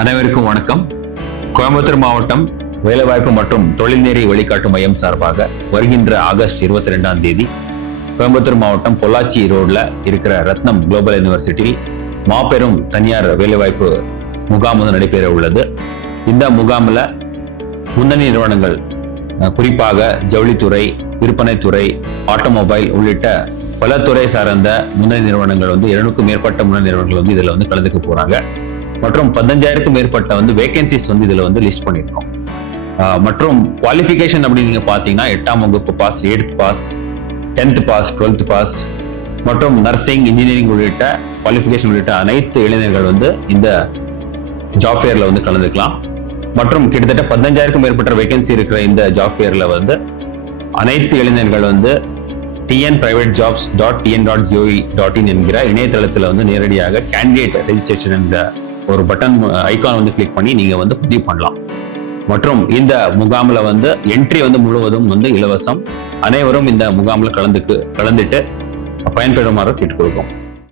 அனைவருக்கும் வணக்கம். கோயம்புத்தூர் மாவட்டம் வேலைவாய்ப்பு மற்றும் தொழில்நெறி வழிகாட்டு மையம் சார்பாக வருகின்ற ஆகஸ்ட் 22ஆம் தேதி கோயம்புத்தூர் மாவட்டம் பொள்ளாச்சி ரோட்ல இருக்கிற ரத்னம் குளோபல் யூனிவர்சிட்டி மாபெரும் தனியார் வேலைவாய்ப்பு முகாம் வந்து நடைபெற உள்ளது. இந்த முகாமில் முன்னணி நிறுவனங்கள், குறிப்பாக ஜவுளித்துறை, விற்பனைத்துறை, ஆட்டோமொபைல் உள்ளிட்ட பல துறை சார்ந்த முன்னணி நிறுவனங்கள் வந்து 200க்கும் மேற்பட்ட முன்னணி நிறுவனங்கள் வந்து இதுல வந்து கலந்துக்க போறாங்க. மற்றும் 15,000க்கும் மேற்பட்ட வேகன்சிஸ் வந்து இதுல வந்து லிஸ்ட் பண்ணியிருக்கோம். மற்றும் குவாலிஃபிகேஷன் அப்படின்னு நீங்க பாத்தீங்கன்னா 8ஆம் வகுப்பு pass, 8th pass, 10th pass, 12th pass மற்றும் நர்சிங், இன்ஜினியரிங் உள்ளிட்ட குவாலிஃபிகேஷன் உள்ளிட்ட அனைத்து இளைஞர்கள் வந்து இந்த ஜாப் ஃபேர்ல வந்து கலந்துக்கலாம். மற்றும் கிட்டத்தட்ட 15,000க்கும் மேற்பட்ட வேகன்சி இருக்கிற இந்த ஜாப் ஃபேர்ல வந்து அனைத்து இளைஞர்கள் வந்து tnprivatejobs.tn.gov.in என்கிற இணையதளத்துல வந்து நேரடியாக கேண்டிடேட் ரெஜிஸ்ட்ரேஷன் என்ற ஒரு பட்டன் ஐகான் வந்து கிளிக் பண்ணி நீங்க வந்து பதிவு பண்ணலாம். மற்றும் இந்த முகாமில் வந்து என்ட்ரி வந்து முழுவதும் வந்து இலவசம். அனைவரும் இந்த முகாமில் கலந்துட்டு பயன்பெறுமாறு கேட்டுக்கொள்கிறோம்.